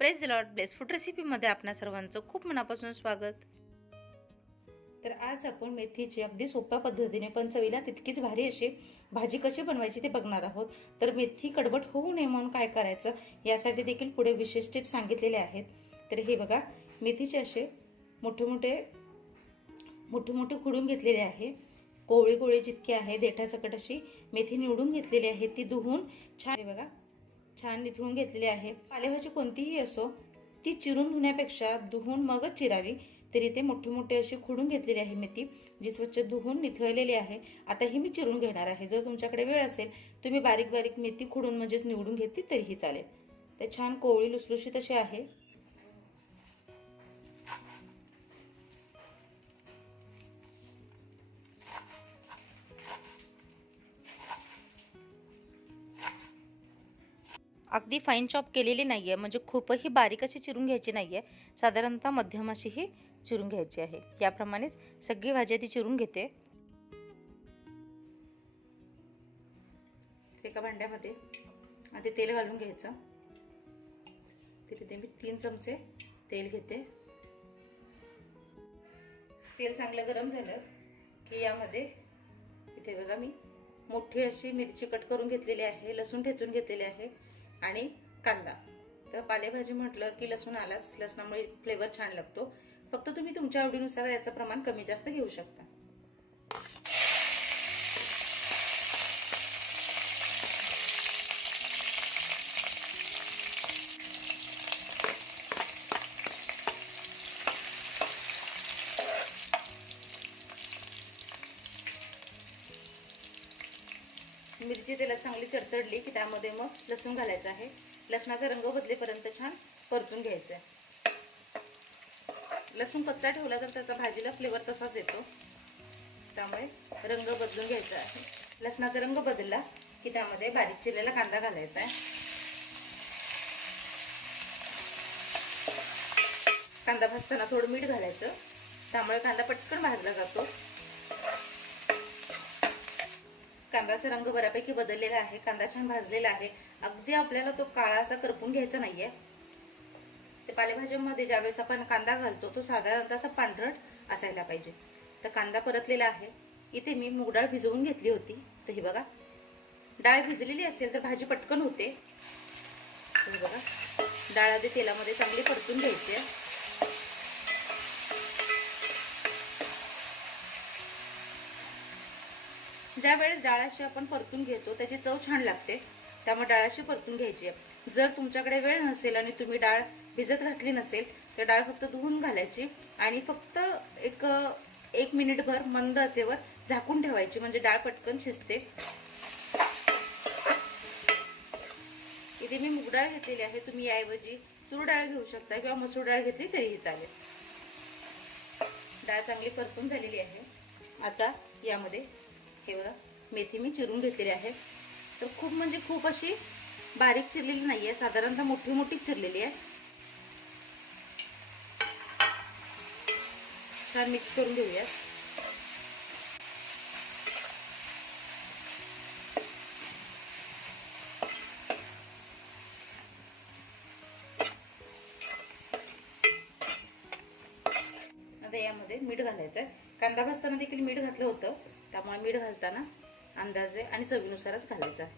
Praise the lord. Bless food रेसिपीमध्ये आपणा सर्वांचं खूप मनापासून स्वागत. तर आज आपण मेथीची अगदी सोप्या पद्धतीने पण चवीला तितकीच भारी अशी भाजी कशी बनवायची ते बघणार आहोत. तर मेथी कडवट होऊ नये म्हणून काय करायचं यासाठी देखील पुढे विशेष टिप्स सांगितलेले आहेत. तर हे बघा, मेथीचे असे मोठे मोठे खुडून घेतलेले आहे. कोवळी कोवळी जितकी आहे देठासकट अशी मेथी निवडून घेतलेली आहे. ती धुवून छान बघा छान निथळून घेतलेली आहे. पालेभाजी कोणतीही असो ती चिरून धुण्यापेक्षा धुवून मगच चिरावी. तरी ते मोठे अशी खुडून घेतलेली आहे मेथी, जी स्वच्छ धुवून निथळलेली आहे. आता ही मी चिरून घेणार आहे. जर तुमच्याकडे वेळ असेल तुम्ही बारीक बारीक मेथी खुडून म्हणजेच निवडून घेतली तरीही चालेल. ते छान कोवळी लुसलुशीत अशी आहे. अगदी फाईन चॉप केलेली नाहीये, म्हणजे खूपही बारीक अशी चिरून घ्यायची नाहीये. साधारणतः मध्यम अशी ही चिरून घ्यायची आहे. याप्रमाणेच सगळी भाजी ती चिरून घेते. एका भांड्यामध्ये आधी तेल घालून घ्यायचं. तिथे मी 3 चमचे तेल घेते. तेल चांगलं गरम झालं की यामध्ये इथे बघा मी मोठी अशी मिरची कट करून घेतलेली आहे, लसूण ठेचून घेतलेले आहे आणि कांदा. तर पालेभाजी म्हटलं की लसूण आलाच, लसणामुळे फ्लेवर छान लागतो. फक्त तुम्ही तुमच्या आवडीनुसार याचं प्रमाण कमी जास्त घेऊ शकता. मिरची तेलात चांगली तडतडली की त्यामध्ये मग लसूण घालायचं आहे. लसणाचा रंग बदलेपर्यंत छान परतून घ्यायचं आहे. लसूण कच्चा ठेवला तर त्याचा भाजीला फ्लेवर तसाच येतो, त्यामुळे रंग बदलून घ्यायचा आहे. लसणाचा रंग बदलला की त्यामध्ये बारीक चिरलेला कांदा घालायचा आहे. कांदा भाजताना थोडं मीठ घालायचं, त्यामुळे कांदा पटकन भाजला जातो. कांद्याचा रंग बऱ्यापैकी बदललेला आहे. कांदा छान भाजलेला आहे. अगदी आपल्याला तो काळा असा करपून घ्यायचा नाहीये. ते पालेभाज्यांमध्ये ज्यावेळेस आपण कांदा घालतो तो साधारणतः असा पांढरट असायला पाहिजे. तर कांदा परतलेला आहे. इथे मी मूग डाळ भिजवून घेतली होती. तर ही बघा, डाळ भिजलेली असेल तर भाजी पटकन होते. तर बघा, डाळ आधी तेलामध्ये चांगली परतून घ्यायची आहे. ज्या वेळेस डाळाशी आपण परतून घेतो त्याची चव छान लागते, त्यामुळे डाळाशी परतून घ्यायची आहे. जर तुमच्याकडे वेळ नसेल आणि तुम्ही डाळ भिजत घातली नसेल तर डाळ फक्त धुवून घालायची आणि फक्त एक मिनिटभर मंद आचेवर झाकून ठेवायची, म्हणजे डाळ पटकन शिजते. इथे मी मूग डाळ घेतलेली आहे. तुम्ही याऐवजी तूर डाळ घेऊ शकता किंवा मसूर डाळ घेतली तरीही चालेल. डाळ चांगली परतून झालेली आहे. आता यामध्ये हे बघा, मेथी मी चिरून घेतलेली आहे. तर खूप म्हणजे खूप अशी बारीक चिरलेली नाहीये, साधारणतः मोठी चिरलेली आहे. छान मिक्स करून घेऊया. आता यामध्ये मीठ घालायचं आहे. कांदा भाजताना देखील मीठ घातलं होतं, त्यामुळे मीठ घालताना अंदाजे आणि चवीनुसारच घालायचं आहे.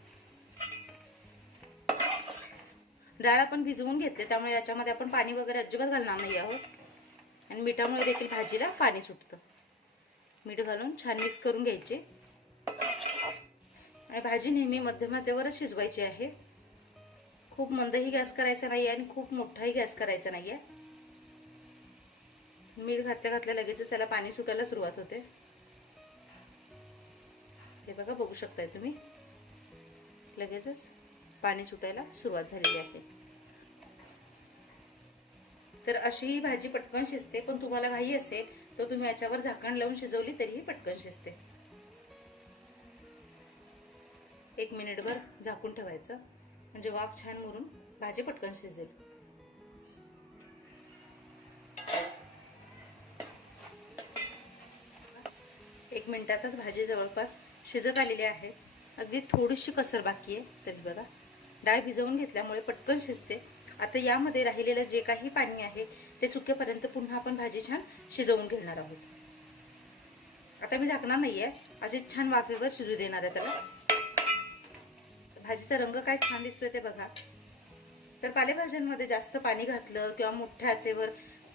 डाळ आपण भिजवून घेतले, त्यामुळे याच्यामध्ये आपण पाणी वगैरे अजिबात घालणार नाही आहोत. आणि मिठामुळे देखील भाजीला पाणी सुटतं. मीठ घालून छान मिक्स करून घ्यायचे आणि भाजी नेहमी मध्यम आचेवरच शिजवायची आहे. खूप मंदही गॅस करायचा नाही आणि खूप मोठाही गॅस करायचा नाहीये. मीठ घातल्या लगेचच त्याला पाणी सुटायला सुरुवात होते. हे बघा, बघू शकताय तुम्ही, लगेचच पाणी सुटायला सुरुवात झालेली आहे. तर अशी ही भाजी पटकन शिजते. पण तुम्हाला घाई असेल तर तुम्ही याच्यावर झाकण लावून शिजवली तरीही पटकन शिजते. 1 मिनिटभर झाकून ठेवायचं, म्हणजे वाफ छान मुरून भाजी पटकन शिजेल. एक मिनिटातच भाजी जवळपास शिजत आलेली आहे. अगदी थोडीशी कसर बाकी आहे. तरी बघा, डाळ भिजवून घेतल्यामुळे पटकन शिजते आता यामध्ये राहिलेलं जे काही पाणी आहे ते सुकेपर्यंत पुन्हा आपण भाजी छान शिजवून घेणार आहोत। आता मी झाकणार नाहीये, अशीच छान वाफेवर शिजू देणार आहे त्याला। भाजीचा रंग काय छान दिसतोय ते बघा। तर पालेभाज्यांमध्ये जास्त पाणी घातलं किंवा मोठ्या आचेवर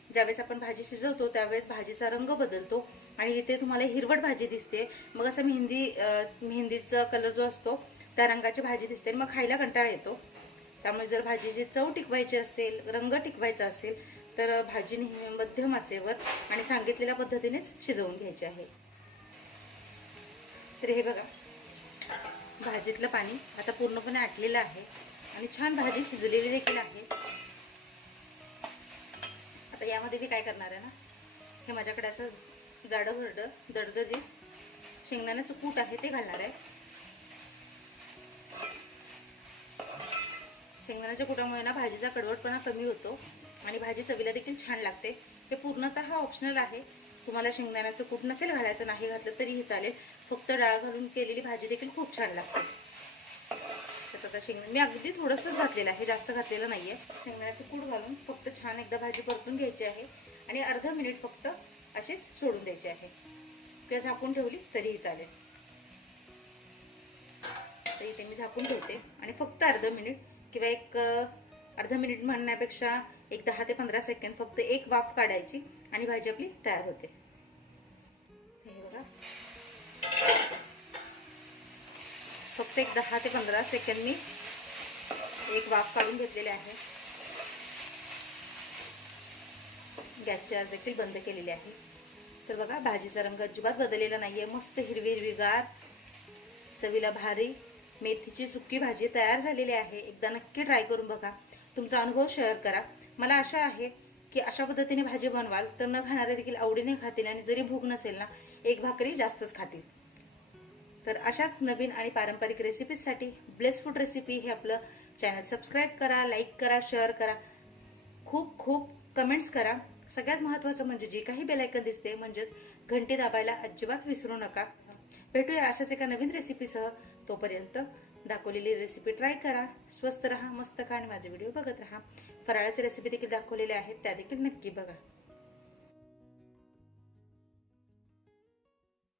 ज्यावेळेस आपण भाजी शिजवतो त्यावेळेस भाजीचा रंग बदलतो आणि इथे तुम्हाला हिरवट भाजी दिसते, मग असं मेहंदीचा कलर जो असतो त्या रंगाची भाजी दिसते, मग खायला कंटाळा येतो। त्यामुळे जर भाजीची चव टिकवायची असेल, रंग टिकवायचा असेल तर भाजी नेहमी मध्यम आचेवर आणि सांगितलेल्या पद्धतीनेच शिजवून घ्यायची आहे। तर हे बघा, भाजीतलं पाणी आता पूर्णपणे आटलेलं आहे आणि छान भाजी शिजलेली देखील आहे। आता यामध्ये मी काय करणार आहे ना, हे माझ्याकडे असं जाडं भरडं दडदडीत शेंगदाण्याचं कूट आहे ते घालणार आहे। शेंगदाण्याच्या कुटामुळे ना भाजीचा कडवटपणा कमी होतो आणि भाजी चवीला देखील छान लागते। हे पूर्णतः ऑप्शनल आहे, तुम्हाला शेंगदाण्याचं कूट नसेल घालायचं, नाही घातलं तरीही चालेल, फक्त डाळ घालून केलेली भाजी देखील खूप छान लागते। तर आता शेंगदाणे मी अगदी थोडंसंच घातलेलं आहे, जास्त घातलेलं नाहीये। शेंगदाण्याचं कूट घालून फक्त छान एकदा भाजी परतून घ्यायची आहे आणि अर्धा मिनिट फक्त अशीच सोडून द्यायची आहे किंवा झाकून ठेवली तरीही चालेल। तर इथे मी झाकून ठेवते आणि फक्त अर्धा मिनिट किंवा एक अर्धा मिनिट म्हणण्यापेक्षा एक 10 ते 15 सेकंद फक्त एक वाफ काढायची आणि भाजी आपली तयार होते। हे बघा, फक्त एक 10 ते 15 सेकंद मी एक वाफ काढून घेतलेले आहे। गॅसची आग देखील बंद केलेली आहे। तर बघा, भाजीचा रंग अजिबात बदललेला नाहीये, मस्त हिरवी हिरवीगार चवीला भारी मेथीची सुकी भाजी तयार झालेली आहे। एकदा नक्की ट्राय करून बघा, तुमचा अनुभव शेअर करा। मला आशा आहे की अशा पद्धतीने भाजी बनवाल तर न खाणारे देखील आवडीने खातील आणि जरी भूक नसेल ना, एक भाकरी जास्तच खातील। तर अशाच नवीन आणि पारंपरिक रेसिपीजसाठी ब्लेस फूड रेसिपी हे आपलं चॅनल सबस्क्राईब करा, लाईक करा, शेअर करा, खूप खूप कमेंट्स करा। सगळ्यात महत्त्वाचं म्हणजे जे काही बेल आयकॉन दिसते म्हणजेच घंटी दाबायला अजिबात विसरू नका। भेटूया अशाच एका नवीन रेसिपीसह, तोपर्यंत दाखवलेली रेसिपी ट्राय करा, स्वस्त रहा, मस्त खा आणि माझे व्हिडिओ बघत रहा। फराळाची रेसिपी देखील दाखवलेल्या आहेत, त्या देखील नक्की बघा।